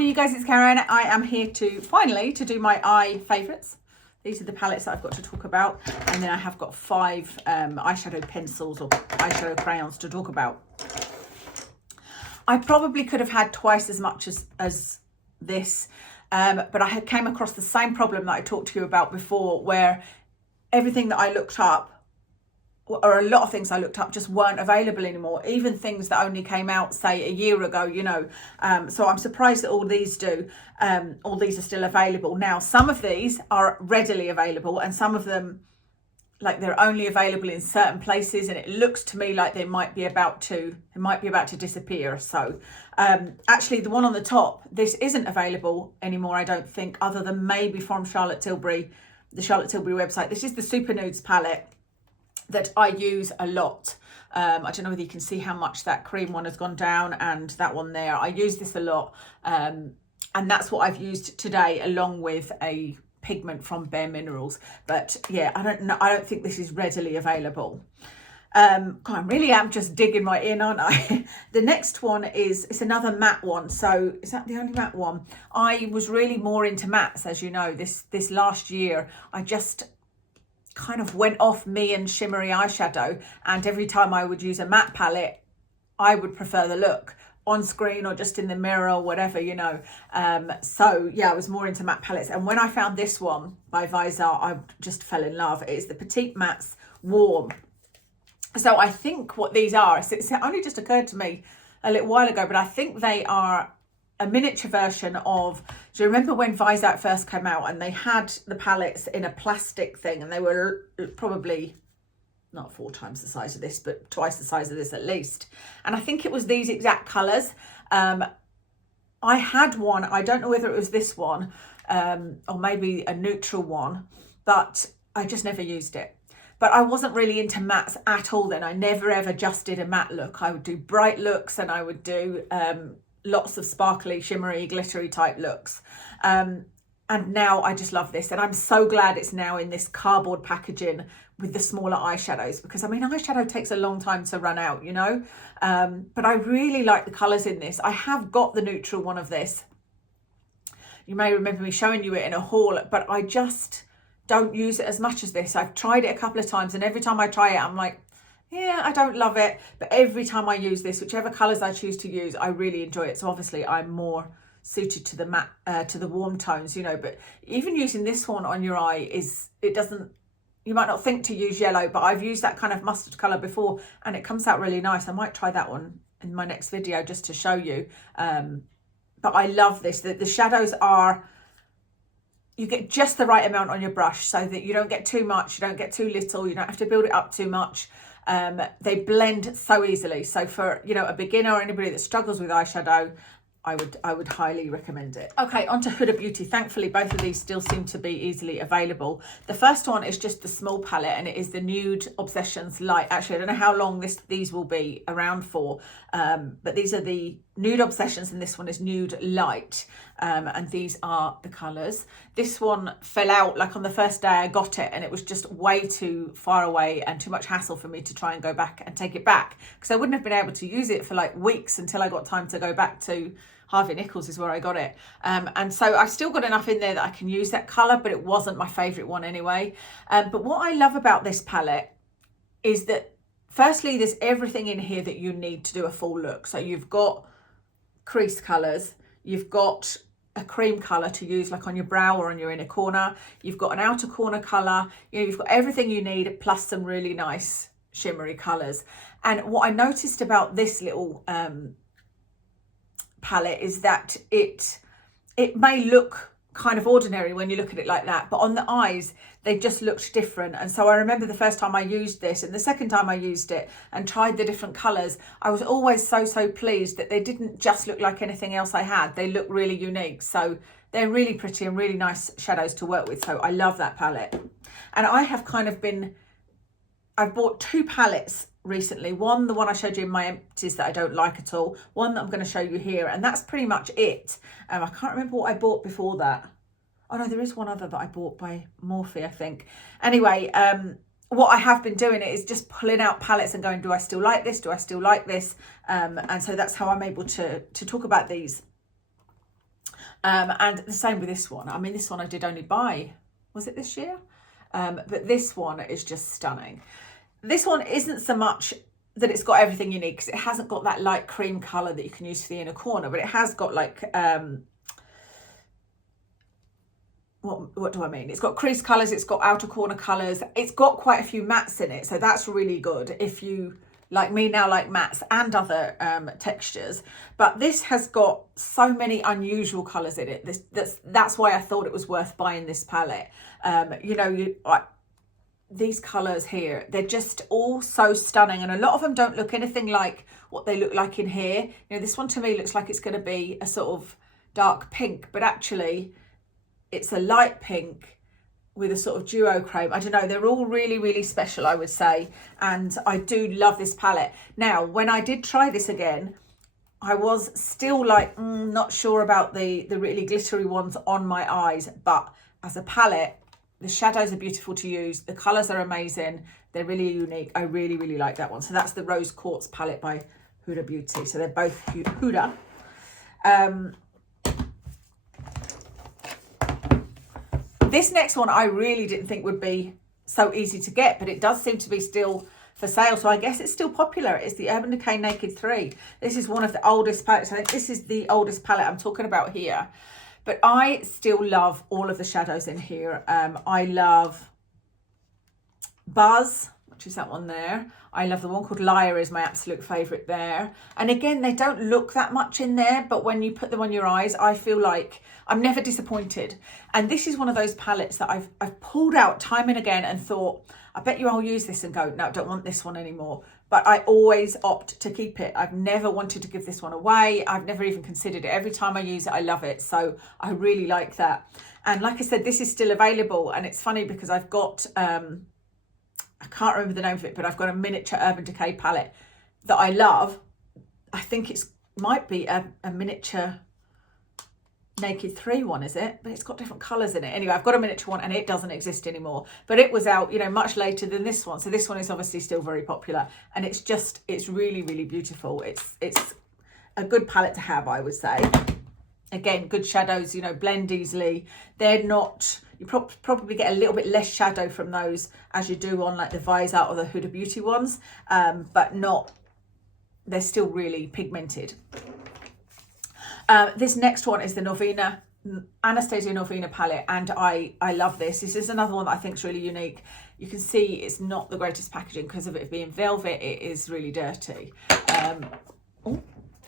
morning, you guys, it's Karen. I am here to finally to do my eye favourites. These are the palettes that I've got to talk about, and then I have got 5 eyeshadow pencils or eyeshadow crayons to talk about. I probably could have had twice as much as this, but I came across the same problem that I talked to you about before, where everything that I looked up, or a lot of things I looked up, just weren't available anymore. Even things that only came out, say, a year ago, you know. So I'm surprised that all these do. All these are still available. Now, some of these are readily available, and some of them, like, they're only available in certain places, and it looks to me like they might be about to disappear. So actually, the one on the top, this isn't available anymore, I don't think, other than maybe from Charlotte Tilbury, the Charlotte Tilbury website. This is the Super Nudes palette that I use a lot. I don't know whether you can see how much that cream one has gone down, and that one there. I use this a lot, and that's what I've used today, along with a pigment from Bare Minerals. But yeah, I don't think this is readily available. God, I really am just digging right in, aren't I? The next one it's another matte one. So is that the only matte one? I was really more into mattes, as you know. This last year, I just kind of went off me and shimmery eyeshadow, and every time I would use a matte palette, I would prefer the look on screen or just in the mirror or whatever, you know. So yeah, I was more into matte palettes, and when I found this one by Viseart, I just fell in love. It's the Petite Mattes Warm. So I think what these are, it's only just occurred to me a little while ago, but I think they are a miniature version of, do you remember when Visak first came out and they had the palettes in a plastic thing, and they were probably not 4 times the size of this, but twice the size of this at least. And I think it was these exact colours. I had one, I don't know whether it was this one or maybe a neutral one, but I just never used it. But I wasn't really into mattes at all then. I never ever just did a matte look. I would do bright looks, and I would do lots of sparkly, shimmery, glittery type looks. And now I just love this, and I'm so glad it's now in this cardboard packaging with the smaller eyeshadows, because I mean, eyeshadow takes a long time to run out, you know. But I really like the colours in this. I have got the neutral one of this. You may remember me showing you it in a haul, but I just don't use it as much as this. I've tried it a couple of times, and every time I try it, I'm like, yeah, I don't love it. But every time I use this, whichever colours I choose to use, I really enjoy it. So obviously I'm more suited to the matte, to the warm tones, you know. But even using this one on your eye you might not think to use yellow, but I've used that kind of mustard colour before, and it comes out really nice. I might try that one in my next video just to show you. But I love this. The shadows are, you get just the right amount on your brush, so that you don't get too much, you don't get too little, you don't have to build it up too much. They blend so easily. So for, you know, a beginner or anybody that struggles with eyeshadow, I would highly recommend it. Okay, on to Huda Beauty. Thankfully, both of these still seem to be easily available. The first one is just the small palette, and it is the Nude Obsessions Light. Actually, I don't know how long these will be around for, but these are the Nude Obsessions, and this one is Nude Light, and these are the colours. This one fell out, like on the first day I got it, and it was just way too far away and too much hassle for me to try and go back and take it back, because I wouldn't have been able to use it for like weeks until I got time to go back to Harvey Nichols is where I got it. And so I've still got enough in there that I can use that colour, but it wasn't my favourite one anyway. But what I love about this palette is that, firstly, there's everything in here that you need to do a full look. So you've got crease colours, you've got a cream colour to use like on your brow or on your inner corner, you've got an outer corner colour, you know, you've got everything you need, plus some really nice shimmery colours. And what I noticed about this little palette is that it may look kind of ordinary when you look at it like that, but on the eyes they just looked different. And so I remember the first time I used this and the second time I used it and tried the different colours, I was always so pleased that they didn't just look like anything else I had. They look really unique, so they're really pretty and really nice shadows to work with. So I love that palette. And I have kind of I've bought 2 palettes recently. One, the one I showed you in my empties that I don't like at all. One that I'm going to show you here, and that's pretty much it. I can't remember what I bought before that. Oh no, there is one other that I bought by Morphe, I think. Anyway, what I have been doing is just pulling out palettes and going, do I still like this? Do I still like this? And so that's how I'm able to talk about these. And the same with this one. I mean, this one I did only buy, was it this year? But this one is just stunning. This one isn't so much that it's got everything you need, because it hasn't got that light cream colour that you can use for the inner corner, but it has got like, what do I mean? It's got crease colours, it's got outer corner colours, it's got quite a few mattes in it, so that's really good if you, like me now, like mattes and other textures. But this has got so many unusual colours in it. That's why I thought it was worth buying this palette. You know, these colours here, they're just all so stunning, and a lot of them don't look anything like what they look like in here. You know, this one to me looks like it's going to be a sort of dark pink, but actually it's a light pink with a sort of duochrome. I don't know, they're all really, really special, I would say, and I do love this palette. Now, when I did try this again, I was still like, not sure about the really glittery ones on my eyes, but as a palette, the shadows are beautiful to use. The colours are amazing. They're really unique. I really, really like that one. So that's the Rose Quartz palette by Huda Beauty. So they're both Huda. This next one I really didn't think would be so easy to get, but it does seem to be still for sale. So I guess it's still popular. It's the Urban Decay Naked 3. This is one of the oldest palettes. I think this is the oldest palette I'm talking about here. But I still love all of the shadows in here. I love Buzz, which is that one there. I love the one called Liar, is my absolute favourite there. And again, they don't look that much in there, but when you put them on your eyes, I feel like I'm never disappointed. And this is one of those palettes that I've pulled out time and again and thought, I bet you I'll use this, and go, no, I don't want this one anymore. But I always opt to keep it. I've never wanted to give this one away. I've never even considered it. Every time I use it, I love it. So I really like that. And like I said, this is still available. And it's funny because I've got, I can't remember the name of it, but I've got a miniature Urban Decay palette that I love. I think it's might be a miniature Naked 3 one, is it? But it's got different colours in it. Anyway, I've got a miniature one and it doesn't exist anymore. But it was out, you know, much later than this one. So this one is obviously still very popular. And it's just, it's really, really beautiful. It's a good palette to have, I would say. Again, good shadows, you know, blend easily. They're not, you probably get a little bit less shadow from those as you do on like the Viseart or the Huda Beauty ones. But not, they're still really pigmented. This next one is the Anastasia Norvina palette, and I love this. This is another one that I think is really unique. You can see it's not the greatest packaging because of it being velvet. It is really dirty.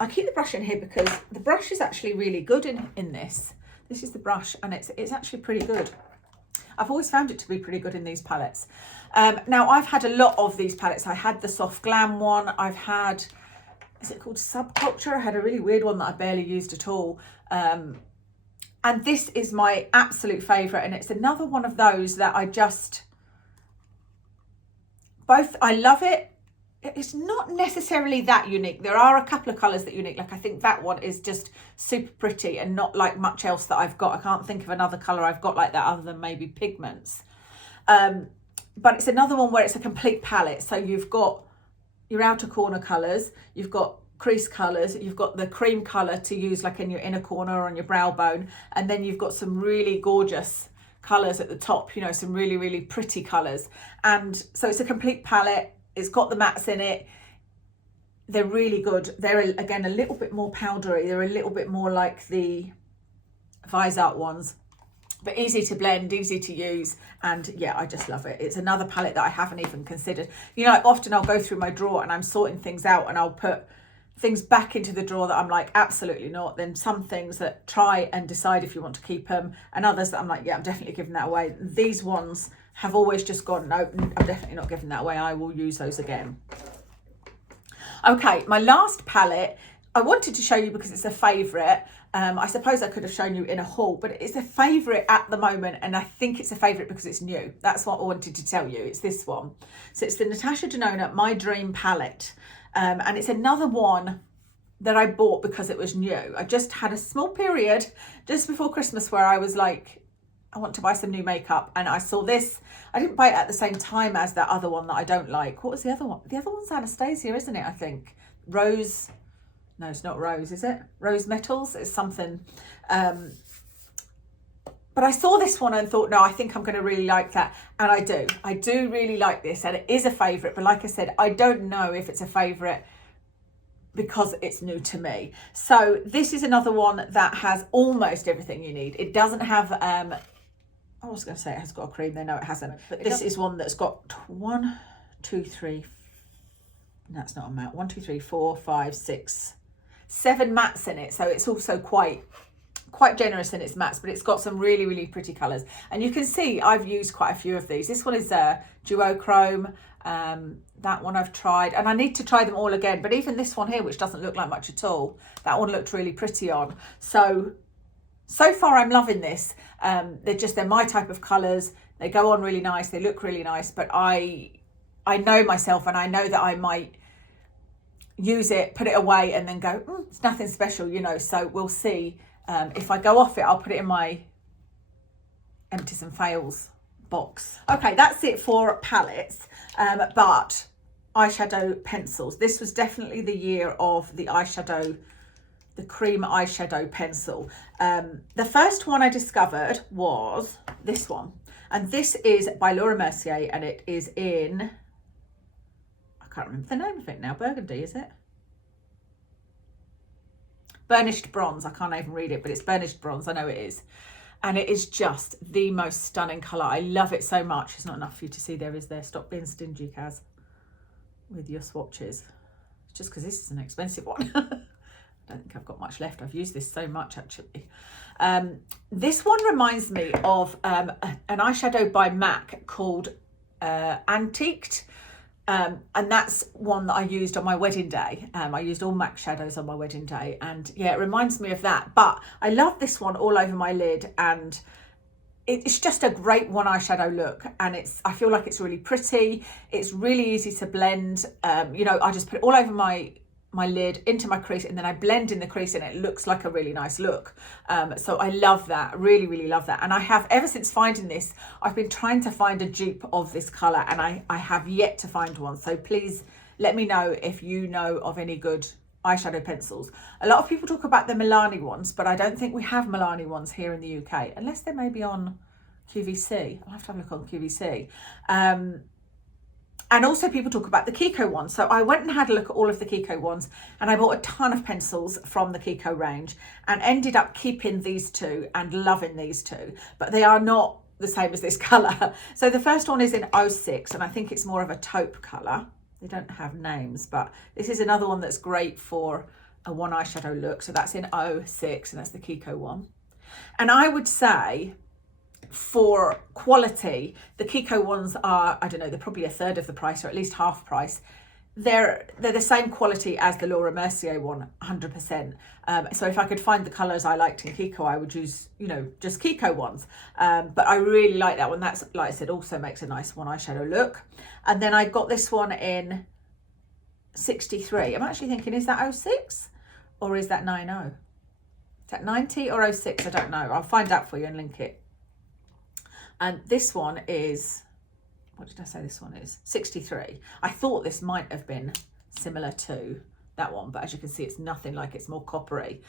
I keep the brush in here because the brush is actually really good in this. This is the brush, and it's actually pretty good. I've always found it to be pretty good in these palettes. Now, I've had a lot of these palettes. I had the Soft Glam one. I've had, is it called Subculture? I had a really weird one that I barely used at all. And this is my absolute favourite. And it's another one of those that I just, I love it. It's not necessarily that unique. There are a couple of colours that are unique. Like I think that one is just super pretty and not like much else that I've got. I can't think of another colour I've got like that other than maybe pigments. But it's another one where it's a complete palette. So you've got your outer corner colours, you've got crease colours, you've got the cream colour to use like in your inner corner or on your brow bone, and then you've got some really gorgeous colours at the top, you know, some really, really pretty colours. And so it's a complete palette. It's got the mattes in it. They're really good. They're, again, a little bit more powdery. They're a little bit more like the Viseart ones, but easy to blend, easy to use. And yeah, I just love it. It's another palette that I haven't even considered. You know, like often I'll go through my drawer and I'm sorting things out and I'll put things back into the drawer that I'm like, absolutely not. Then some things that try and decide if you want to keep them, and others that I'm like, yeah, I'm definitely giving that away. These ones have always just gone, no, I'm definitely not giving that away. I will use those again. Okay, my last palette, I wanted to show you because it's a favourite. I suppose I could have shown you in a haul, but it's a favourite at the moment, and I think it's a favourite because it's new. That's what I wanted to tell you. It's this one. So it's the Natasha Denona My Dream palette. And it's another one that I bought because it was new. I just had a small period just before Christmas where I was like, I want to buy some new makeup, and I saw this. I didn't buy it at the same time as that other one that I don't like. What was the other one? The other one's Anastasia, isn't it? I think Rose. No, it's not Rose, is it? Rose Metals. It's something. But I saw this one and thought, no, I think I'm going to really like that. And I do really like this, and it is a favourite. But like I said, I don't know if it's a favourite because it's new to me. So this is another one that has almost everything you need. It doesn't have, I was going to say it has got a cream there. No, it hasn't. But this is one that's got 1, 2, 3, that's not a matte, 1, 2, 3, 4, 5, 6, 7 mattes in it. So it's also quite generous in its mattes, but it's got some really, really pretty colours. And you can see I've used quite a few of these. This one is duochrome. That one I've tried, and I need to try them all again. But even this one here, which doesn't look like much at all, that one looked really pretty on. So far I'm loving this. They're my type of colours. They go on really nice. They look really nice. But I know myself, and I know that I might use it, put it away, and then go, it's nothing special, you know. So we'll see. If I go off it, I'll put it in my empties and fails box. Okay, that's it for palettes. But eyeshadow pencils. This was definitely the year of the cream eyeshadow pencil. The first one I discovered was this one. And this is by Laura Mercier, and it is in, I can't remember the name of it now. Burgundy, is it? Burnished bronze. I can't even read it, but it's burnished bronze. I know it is. And it is just the most stunning colour. I love it so much. It's not enough for you to see there, is there? Stop being stingy, Kaz, with your swatches. It's just because this is an expensive one. I don't think I've got much left. I've used this so much, actually. This one reminds me of an eyeshadow by MAC called Antiqued. And that's one that I used on my wedding day. I used all MAC shadows on my wedding day, and yeah, it reminds me of that. But I love this one all over my lid, and it's just a great one eyeshadow look, and I feel like it's really pretty. It's really easy to blend. You know, I just put it all over my lid, into my crease, and then I blend in the crease, and it looks like a really nice look. So I love that, really, really love that. And I have, ever since finding this, I've been trying to find a dupe of this colour, and I have yet to find one. So please let me know if you know of any good eyeshadow pencils. A lot of people talk about the Milani ones, but I don't think we have Milani ones here in the UK, unless they may be on QVC. I'll have to have a look on QVC. And also people talk about the Kiko ones. So I went and had a look at all of the Kiko ones, and I bought a ton of pencils from the Kiko range and ended up keeping these two and loving these two, but they are not the same as this colour. So the first one is in 06, and I think it's more of a taupe colour. They don't have names, but this is another one that's great for a one eyeshadow look. So that's in 06, and that's the Kiko one. And I would say, for quality, the Kiko ones are, I don't know, they're probably a third of the price, or at least half price. They're the same quality as the Laura Mercier one, 100%. So if I could find the colours I liked in Kiko, I would use, you know, just Kiko ones. But I really like that one. That's, like I said, also makes a nice one eyeshadow look. And then I got this one in 63. I'm actually thinking, is that 06 or is that 90? Is that 90 or 06? I don't know. I'll find out for you and link it. And this one is, what did I say this one is? 63. I thought this might have been similar to that one, but as you can see, it's nothing like, it's more coppery.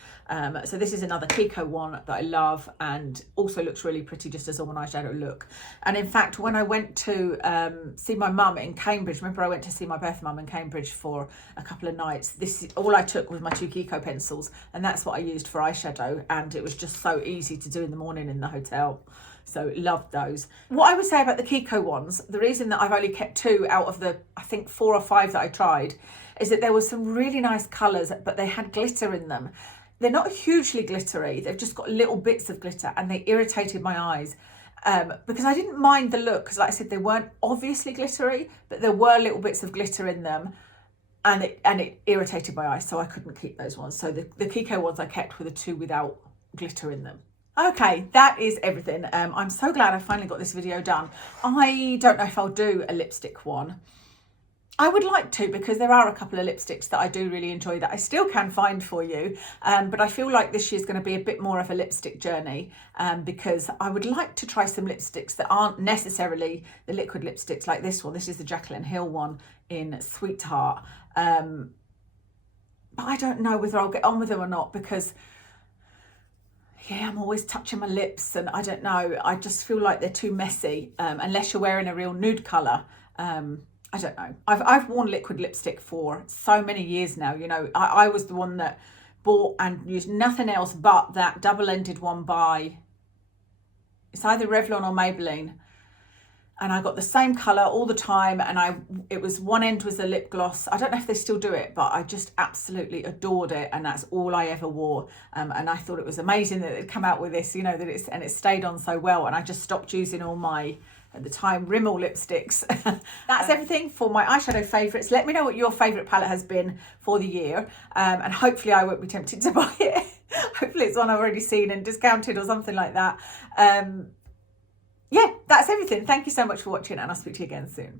So this is another Kiko one that I love, and also looks really pretty just as a one eyeshadow look. And in fact, when I went to see my mum in Cambridge, remember I went to see my birth mum in Cambridge for a couple of nights, all I took was my 2 Kiko pencils, and that's what I used for eyeshadow, and it was just so easy to do in the morning in the hotel. So loved those. What I would say about the Kiko ones, the reason that I've only kept 2 out of the, I think 4 or 5 that I tried, is that there was some really nice colours, but they had glitter in them. They're not hugely glittery, they've just got little bits of glitter, and they irritated my eyes. Because I didn't mind the look, because like I said, they weren't obviously glittery, but there were little bits of glitter in them, and it irritated my eyes, so I couldn't keep those ones. So the Kiko ones I kept were the 2 without glitter in them. Okay, that is everything. I'm so glad I finally got this video done. I don't know if I'll do a lipstick one. I would like to, because there are a couple of lipsticks that I do really enjoy that I still can find for you. But I feel like this year's going to be a bit more of a lipstick journey, because I would like to try some lipsticks that aren't necessarily the liquid lipsticks like this one. This is the Jaclyn Hill one in Sweetheart. But I don't know whether I'll get on with them or not, because yeah, I'm always touching my lips, and I don't know, I just feel like they're too messy, unless you're wearing a real nude colour. I don't know. I've worn liquid lipstick for so many years now. You know, I was the one that bought and used nothing else but that double-ended one by, it's either Revlon or Maybelline. And I got the same colour all the time, and it was, one end was a lip gloss. I don't know if they still do it, but I just absolutely adored it, and that's all I ever wore. And I thought it was amazing that it'd come out with this, you know, that it stayed on so well. And I just stopped using all my, at the time, Rimmel lipsticks. That's everything for my eyeshadow favourites. Let me know what your favourite palette has been for the year, and hopefully I won't be tempted to buy it. Hopefully it's one I've already seen and discounted or something like that. Yeah, that's everything. Thank you so much for watching, and I'll speak to you again soon.